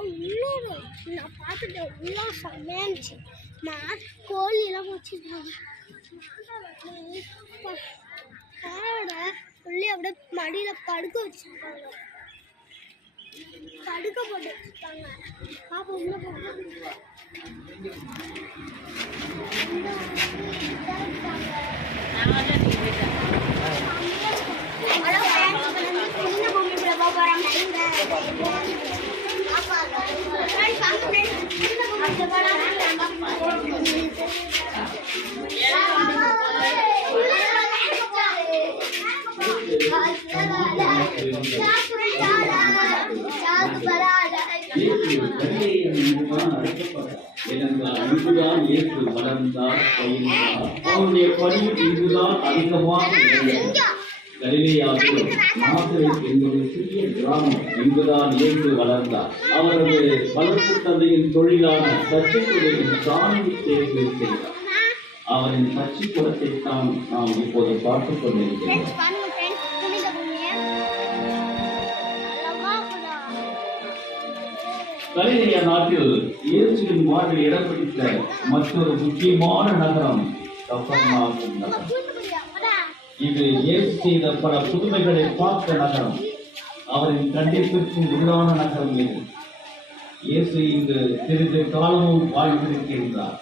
இன்னொரு நான் பார்த்துட்டேன், எல்லாம் செம்மையாக இருந்துச்சு. கோழியெல்லாம் வச்சுருக்காங்க. மாடோட உள்ளே அப்படியே மடியில் படுக்க வச்சுருக்காங்க. படுக்க போட்டு வச்சுருக்காங்க. பாப்பா உள்ள போட்டு அவருடைய பணி இங்குதான் அதிகமாக கலிலேயாவில் நாசரேத் என்பது சிறிய கிராமம். இங்குதான் இயேசு வளர்ந்தார். அவரது வளர்ப்பு தந்தையின் தொழிலான தச்சுக்குறையின் சாமி தேர்வு செய்தார். அவரின் தச்சு குளத்தை தான் நாம் இப்போது பார்த்துக் கொண்டிருக்கிறோம். கலிலேயா நாட்டில் இயேசுவின் வாழ்வில் இடம் பிடித்த மற்றொரு முக்கியமான நகரம் கப்பர்நாகும் நகரம். இது இயேசு செய்த பல புதுமைகளை பார்த்த நகரம். அவரின் கண்டிப்பிற்கும் உள்ளான நகரம் இது. இயேசு இங்கு சிறிது காலமும் வாழ்ந்திருக்கின்றார்.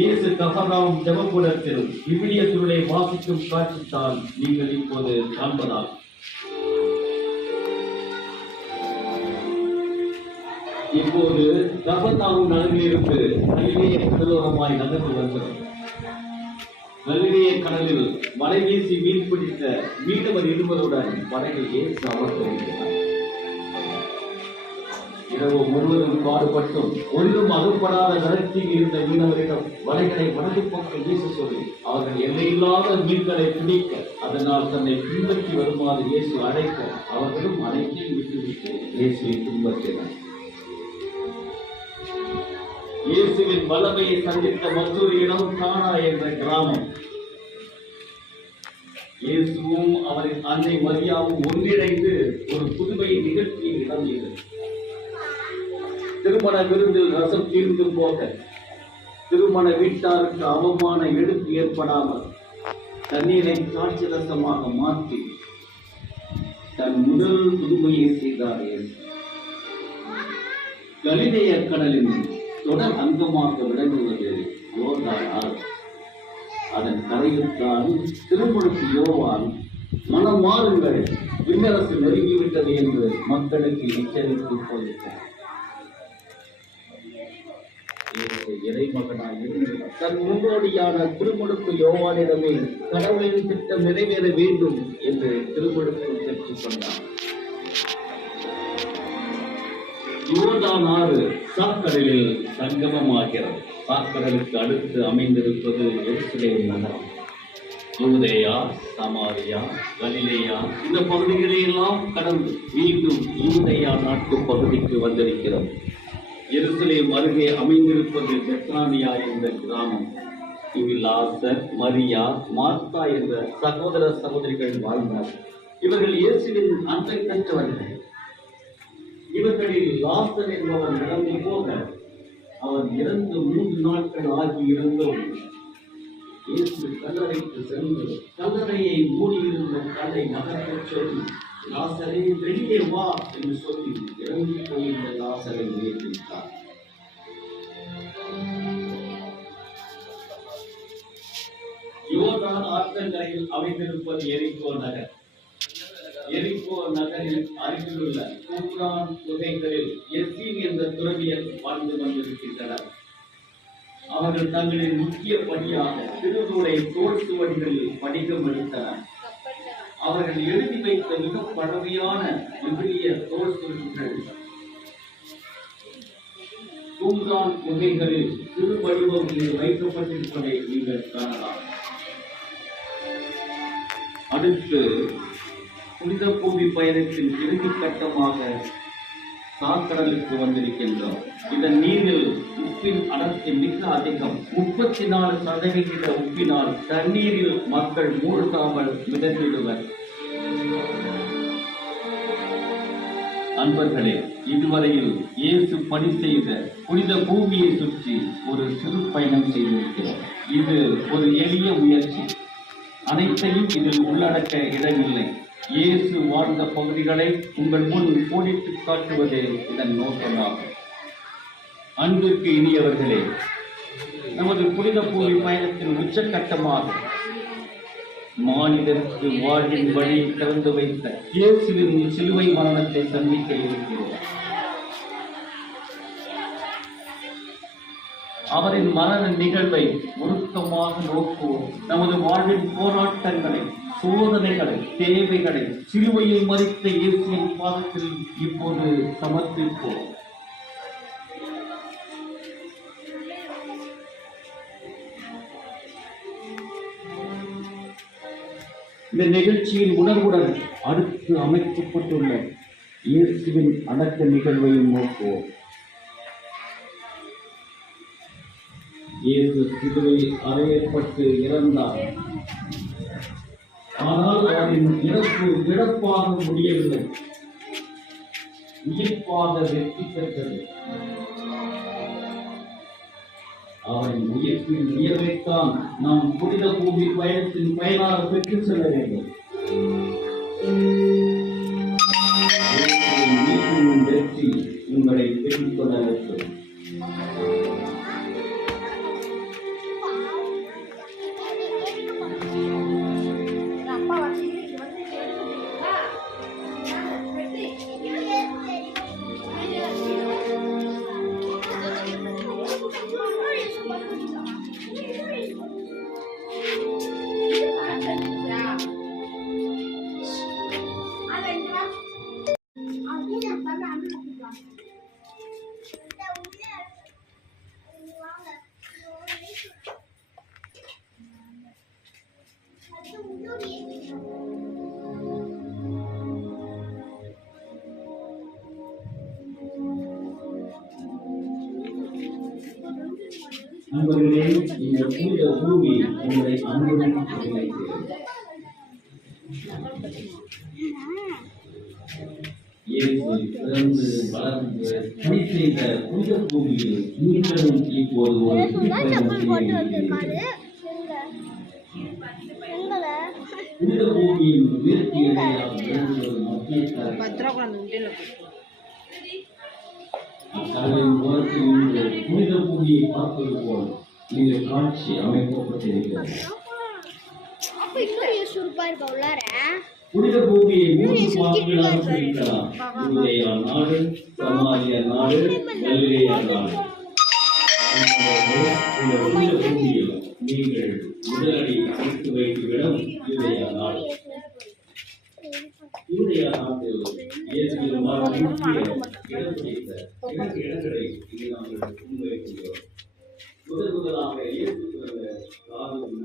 இயேசு கப்பர்நாகும் ஜெபக்கூடத்தில் விவிலிய சுருளை வாசிக்கும் காட்சித்தான் நீங்கள் இப்போது காண்பதால். இப்போது கப்பர்நாகும் நகரிலிருந்து கலிலேய கடலோரமாய் நகர்ந்து வருகிறது. கலிலேய கடலில் வலை வீசி மீன் பிடித்த மீனவர் இருவருடன் படகில் இயேசு அமர்ந்திருக்கிறார். இரவு முழுவதும் பாடுபட்டும் ஒன்றும் அகப்படாத கடற்சியில் இருந்த மீனவரிடம் வலைகளை வலது பக்கம் வீச சொல்லி அவர்கள் எல்லையில்லாத மீன்களை பிடிக்க, அதனால் தன்னை பின்பற்றி வருமாறு இயேசு அழைக்க அவர்களும் அனைத்தையும் விட்டுவிட்டு இயேசுவை பின்பற்றினர். இயேசுவின் வல்லமையை சந்தித்த மற்றொரு இடம் கானா என்ற கிராமம். இயேசுவும் அவரின் அன்னை மரியாவும் ஒன்றிணைந்து ஒரு புதுமையை நிகழ்ச்சியை இடம் இது. திருமண விருந்தில் ரசம் தீர்ந்து போக திருமண வீட்டாருக்கு அவமான எடுப்பு ஏற்படாமல் தண்ணீரை காட்சி ரசமாக மாற்றி தன் முதல் புதுமையை செய்தார் இயேசு. கலிலேய கடலின் தொடர் அங்கமாக விளங்குவது யோர்தான் ஆறு. அதன் கரையில்தான் திருமுழுக்கு யோவான் மனம் மாறுங்கள், விண்ணரசு நெருங்கிவிட்டது என்று மக்களுக்கு எச்சரித்து போயிருக்கிறார். இறைமகனாய் இருந்து தன் முன்னோடியான திருமுழுக்கு யோவானிடமே கடவுளின் திட்டம் நிறைவேற வேண்டும் என்று திருமுழுக்கு பெற்றுக் கொண்டார். யோர்தான் ஆறு சாக்கடலில் சங்கமமாகிறது. சாக்கடலுக்கு அடுத்து அமைந்திருப்பது எருசலேம் நகரம். யூதேயா, சமாரியா, கலிலேயா இந்த பகுதிகளையெல்லாம் கடந்து மீண்டும் யூதேயா நாட்டு பகுதிக்கு வந்திருக்கிறோம். எருசலேம் அருகே அமைந்திருப்பது பெத்ரானியா என்ற கிராமம். இதில் லாசர், மரியா, மார்த்தா என்ற சகோதர சகோதரிகள் வாழ்ந்தார். இவர்கள் இயேசுவின் அன்பை பெற்றவர்கள். இவர்களில் லாசர் என்பவர் நடந்து போக அவர் இறந்து 3 நாட்கள் ஆகியிருந்தும் இயேசு கல்லறைக்கு சென்று கல்லறையை மூடியிருந்த கல்லை நகர்த்தச் சொல்லி, லாசரை வெளியே வா என்று சொல்லி இறங்கி போயிருந்த லாசரை உயர்த்தினார். யோர்தான் ஆற்றங்கரையில் அமைந்திருப்பது எரிகோ நகர். எரிகோ நகரில் அருகிலுள்ள கூரான் குகைகளில் எஸ்ஸீன் என்ற துறவியர் வாழ்ந்து வந்திருக்கின்றனர். அவர்கள் தங்களின் முக்கிய பணியாக திருநூலை தோல் சுவடிகளில் படிக்கம் அளித்தனர். அவர்கள் எழுதி வைத்த மிக பழமையான விவிலிய தோல் சுவடிகள் கூரான் குகைகளில் திருவடிவங்களில் வைக்கப்பட்டிருப்பதை நீங்கள் காணலாம். அடுத்து புனித பூமி பயணத்தின் இறுதி கட்டமாக சாக்கடலுக்கு வந்திருக்கின்றோம். இதன் நீரில் உப்பின் அடர்த்தி மிக அதிகம். 34% உப்பினால் தண்ணீரில் மக்கள் மூழ்காமல் மிதந்திடுவர். அன்பர்களே, இதுவரையில் இயேசு பணி செய்த புனித பூமியை சுற்றி ஒரு சிறு பயணம் செய்திருக்கிறோம். இது ஒரு எளிய முயற்சி. அனைத்தையும் இதில் உள்ளடக்க இடமில்லை. இயேசு வாழ்ந்த பகுதிகளை உங்கள் முன் கோடிட்டு காட்டுவதே இதன் நோக்கமாகும். அன்பிற்கு இனியவர்களே, நமது புனித பூமி பயணத்தின் உச்சக்கட்டமாக மாநிலருக்கு வாழ்வின் வழி திறந்து வைத்த இயேசுவின் சிலுவை மரணத்தை சந்திக்க இருக்கிறோம். அவரின் மரண நிகழ்வை உருக்கமாக நோக்குவோம். நமது வாழ்வின் போராட்டங்களை, சோதனைகளை, தேவைகளை சிலுவையில் மறித்த இயேசுவின் பாதத்தில் இப்போது சமர்ப்பிப்போம். இந்த நிகழ்ச்சியின் உணர்வுடன் அடுத்து அமைக்கப்பட்டுள்ள இயேசுவின் அடக்க நிகழ்வையும் நோக்குவோம். இயேசு சிலுவையில் அறையப்பட்டு இறந்தார். ஆனால் அவரின் இறப்பாக முடியவில்லை, உயிர்ப்பாக வெற்றி பெற்றது. அவரின் உயிர்ப்பின் உயர்வைத்தான் நாம் புனித பூமி பயணத்தின் பயனாக பெற்று செல்ல வேண்டும். வெற்றி உங்களை பெற்றுக்கொள்ள வேண்டும். நண்பர்களே, இந்த புனித பூமி உங்களை அன்புடன் நினைக்கிறது. இயேசு பிறந்து வளர்ந்து பணி செய்த புனித பூமியில் நீங்களும் இப்போது ஒரு புனித பூமியின் உயர்த்தி அக்கடலின் ஓரத்தில் இருந்து புனித பூமியை பார்ப்பது போல் இந்த காட்சி அமைக்கப்பட்டிருக்கிறது. புனித பூமியை 3 பாகங்களாக பிரிக்கலாம். யூதேயா நாடு, சமாரியா நாடு, கலிலேயா நாடு. இந்த புனித பூமியில் நீங்கள் முதலடி எடுத்து வைக்கும் இடம் யூதேயா நாடு. யூதேயா நாட்டில் இயேசுவின் வாழ்வில் முக்கிய இடம் பிடித்த 2 இடங்களை இங்கே நாங்கள் முன்வைக்கிறோம். முதலாக இயேசு பிறந்த காலம்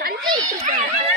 சஞ்சய்